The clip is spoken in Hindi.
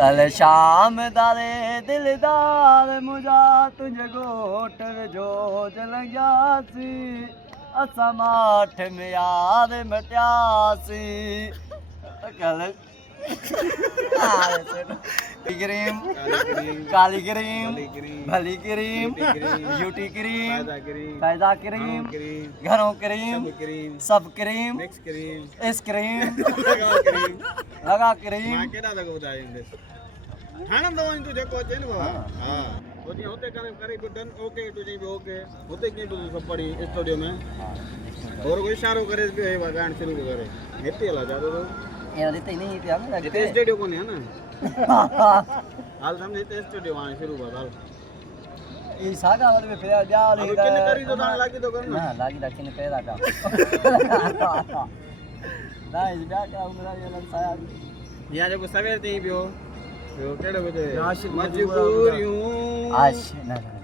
कल शाम दारे दिलदार मुझा तुझे गोट जो जलग्यासी असा माठ में यार मटियासी कल क्रीम काली क्रीम भली क्रीम ब्यूटी क्रीम फायदा क्रीम घरों क्रीम सब क्रीम इस क्रीम लगा क्रीम ठाणम दवाई तू जेको अचे न हां तो जी होते करे डन ओके तुझे भी ओके होते के भी सब पड़ी स्टूडियो में और कोई इशारो करे भी है गान शुरू करे हेते ला जा तो ये देते नहीं पे हम ते स्टूडियो कोनी है ना हाल हमने ते स्टूडियो आने शुरू कर हाल ई सागा वाले में फेर जा ले अब किन करी तो दान लागी तो करना हां लागी किन पेरा का ना इस ब्याह का उमरा ये लंसाया या जो सवेर ते ही बियो केड़ो बजे मजबूरियूं आज ना